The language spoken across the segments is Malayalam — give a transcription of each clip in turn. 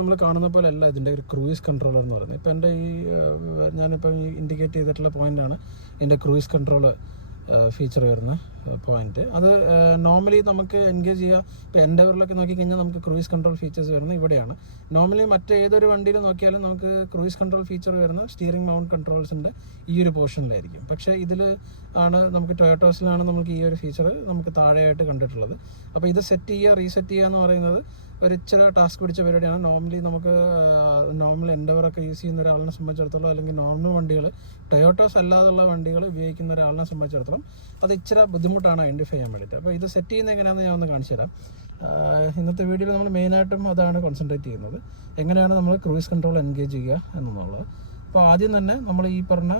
നമ്മൾ കാണുന്ന പോലെ അല്ല ഇതിൻ്റെ ഒരു ക്രൂയിസ് കൺട്രോളർ എന്ന് പറയുന്നത്. ഇപ്പം എൻ്റെ ഞാനിപ്പം ഇൻഡിക്കേറ്റ് ചെയ്തിട്ടുള്ള പോയിൻ്റാണ് എൻ്റെ ക്രൂയിസ് കൺട്രോൾ ഫീച്ചർ വരുന്ന പോയിന്റ്. അത് നോർമലി നമുക്ക് എൻഗേജ് ചെയ്യുക. ഇപ്പോൾ എൻഡവറിലൊക്കെ നോക്കിക്കഴിഞ്ഞാൽ നമുക്ക് ക്രൂയിസ് കൺട്രോൾ ഫീച്ചേഴ്സ് വരുന്നത് ഇവിടെയാണ്. നോർമലി മറ്റേതൊരു വണ്ടിയിൽ നോക്കിയാലും നമുക്ക് ക്രൂയിസ് കൺട്രോൾ ഫീച്ചർ വരുന്ന സ്റ്റിയറിംഗ് മൗണ്ട് കൺട്രോൾസിൻ്റെ ഈ ഒരു പോർഷനിലായിരിക്കും. പക്ഷേ ഇതിൽ ആണ് നമുക്ക് ടൊയോട്ടോസിലാണ് നമുക്ക് ഈ ഒരു ഫീച്ചർ നമുക്ക് താഴെയായിട്ട് കണ്ടിട്ടുള്ളത്. അപ്പോൾ ഇത് സെറ്റ് ചെയ്യുക റീസെറ്റ് ചെയ്യുക എന്ന് പറയുന്നത് ഒരു ഇച്ചിരി ടാസ്ക് പിടിച്ച പരിപാടിയാണ്. നോർമലി നമുക്ക് എൻഡവറൊക്കെ യൂസ് ചെയ്യുന്ന ഒരാളിനെ സംബന്ധിച്ചിടത്തോളം, അല്ലെങ്കിൽ നോർമൽ വണ്ടികൾ ടൊയോട്ടോസ് അല്ലാതുള്ള വണ്ടികൾ ഉപയോഗിക്കുന്ന ഒരാളിനെ സംബന്ധിച്ചിടത്തോളം അത് ഇച്ചിരി ബുദ്ധിമുട്ടാണ് ഐഡൻറ്റിഫൈ ചെയ്യാൻ വേണ്ടിയിട്ട്. അപ്പോൾ ഇത് സെറ്റ് ചെയ്യുന്നത് എങ്ങനെയാണെന്ന് ഞാൻ ഒന്ന് കാണിച്ചു തരാം. ഇന്നത്തെ വീഡിയോയിൽ നമ്മൾ മെയിനായിട്ടും അതാണ് കോൺസെൻട്രേറ്റ് ചെയ്യുന്നത്, എങ്ങനെയാണ് നമ്മൾ ക്രൂയിസ് കൺട്രോൾ എൻഗേജ് ചെയ്യുക എന്നുള്ളത്. അപ്പോൾ ആദ്യം തന്നെ നമ്മൾ ഈ പറഞ്ഞ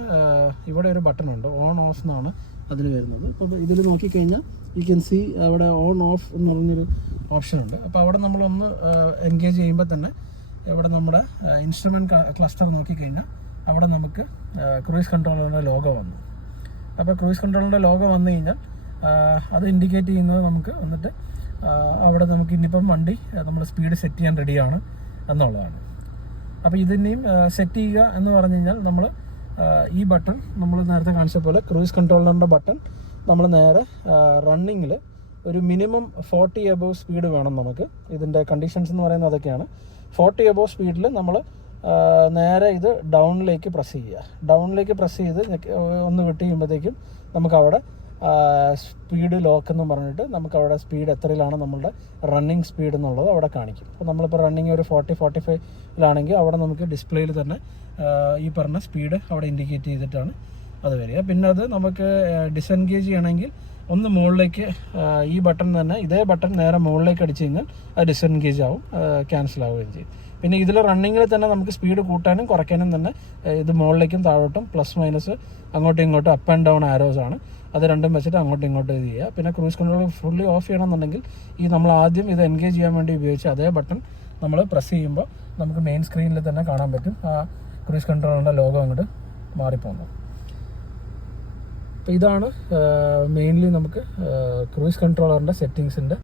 ഇവിടെ ഒരു ബട്ടൺ ഉണ്ട്, ഓൺ ഓഫ് എന്നാണ് അതിൽ വരുന്നത്. അപ്പോൾ ഇതിൽ നോക്കിക്കഴിഞ്ഞാൽ യു ക്യാൻ സി അവിടെ ഓൺ ഓഫ് എന്ന് പറഞ്ഞൊരു ഓപ്ഷൻ ഉണ്ട്. അപ്പോൾ അവിടെ നമ്മളൊന്ന് എൻഗേജ് ചെയ്യുമ്പോൾ തന്നെ ഇവിടെ നമ്മുടെ ഇൻസ്ട്രുമെൻറ്റ് ക്ലസ്റ്റർ നോക്കിക്കഴിഞ്ഞാൽ അവിടെ നമുക്ക് ക്രൂയിസ് കൺട്രോളറിൻ്റെ ലോഗോ വന്നു. അപ്പോൾ ക്രൂയിസ് കൺട്രോളറിൻ്റെ ലോഗോ വന്നു കഴിഞ്ഞാൽ അത് ഇൻഡിക്കേറ്റ് ചെയ്യുന്നത് നമുക്ക് വന്നിട്ട് അവിടെ നമുക്ക് ഇനിയിപ്പം വണ്ടി നമ്മൾ സ്പീഡ് സെറ്റ് ചെയ്യാൻ റെഡിയാണ് എന്നുള്ളതാണ്. അപ്പോൾ ഇതിനെയും സെറ്റ് ചെയ്യുക എന്ന് പറഞ്ഞു കഴിഞ്ഞാൽ നമ്മൾ ഈ ബട്ടൺ നമ്മൾ നേരത്തെ കാണിച്ച പോലെ ക്രൂയിസ് കൺട്രോളറിൻ്റെ ബട്ടൺ നമ്മൾ നേരെ റണ്ണിങ്ങിൽ ഒരു മിനിമം 40 എബോവ് സ്പീഡ് വേണം നമുക്ക്. ഇതിൻ്റെ കണ്ടീഷൻസ് എന്ന് പറയുന്നത് അതൊക്കെയാണ്. 40 എബോവ് സ്പീഡിൽ നമ്മൾ നേരെ ഇത് ഡൗണിലേക്ക് പ്രസ് ചെയ്യുക. ഡൗണിലേക്ക് പ്രസ് ചെയ്ത് ഒന്ന് വിട്ട് ചെയ്യുമ്പോഴത്തേക്കും നമുക്കവിടെ സ്പീഡ് ലോക്ക് എന്ന് പറഞ്ഞിട്ട് നമുക്കവിടെ സ്പീഡ് എത്രയിലാണ് നമ്മളുടെ റണ്ണിങ് സ്പീഡ് എന്നുള്ളത് അവിടെ കാണിക്കും. അപ്പോൾ നമ്മളിപ്പോൾ റണ്ണിങ് ഒരു 40-45 അവിടെ നമുക്ക് ഡിസ്പ്ലേയിൽ തന്നെ ഈ പറഞ്ഞ സ്പീഡ് അവിടെ ഇൻഡിക്കേറ്റ് ചെയ്തിട്ടാണ് അത് വരിക. പിന്നെ അത് നമുക്ക് ഡിസെൻഗേജ് ചെയ്യണമെങ്കിൽ ഒന്ന് മുകളിലേക്ക് ഈ ബട്ടൺ തന്നെ, ഇതേ ബട്ടൺ നേരെ മുകളിലേക്ക് അടിച്ചു കഴിഞ്ഞാൽ അത് ഡിസെൻഗേജ് ആവും, ക്യാൻസൽ ആവുകയും ചെയ്യും. പിന്നെ ഇതിൽ റണ്ണിങ്ങിൽ തന്നെ നമുക്ക് സ്പീഡ് കൂട്ടാനും കുറയ്ക്കാനും തന്നെ ഇത് മുകളിലേക്കും താഴോട്ടും പ്ലസ് മൈനസ് അങ്ങോട്ടും ഇങ്ങോട്ടും അപ്പ് ആൻഡ് ഡൗൺ ആരോസ് ആണ്. അത് രണ്ടും വെച്ചിട്ട് അങ്ങോട്ടും ഇങ്ങോട്ടും ഇത് ചെയ്യുക. പിന്നെ ക്രൂയിസ് കൺട്രോൾ ഫുള്ളി ഓഫ് ചെയ്യണമെന്നുണ്ടെങ്കിൽ ഈ നമ്മൾ ആദ്യം ഇത് എൻഗേജ് ചെയ്യാൻ വേണ്ടി ഉപയോഗിച്ച അതേ ബട്ടൺ നമ്മൾ പ്രസ് ചെയ്യുമ്പോൾ നമുക്ക് മെയിൻ സ്ക്രീനിൽ തന്നെ കാണാൻ പറ്റും ആ ക്രൂയിസ് കൺട്രോളിൻ്റെ ലോഗോ അങ്ങോട്ട് മാറിപ്പോകുന്നു. അപ്പോൾ ഇതാണ് മെയിൻലി നമുക്ക് ക്രൂയിസ് കൺട്രോളറിൻ്റെ സെറ്റിങ്സിൻ്റെ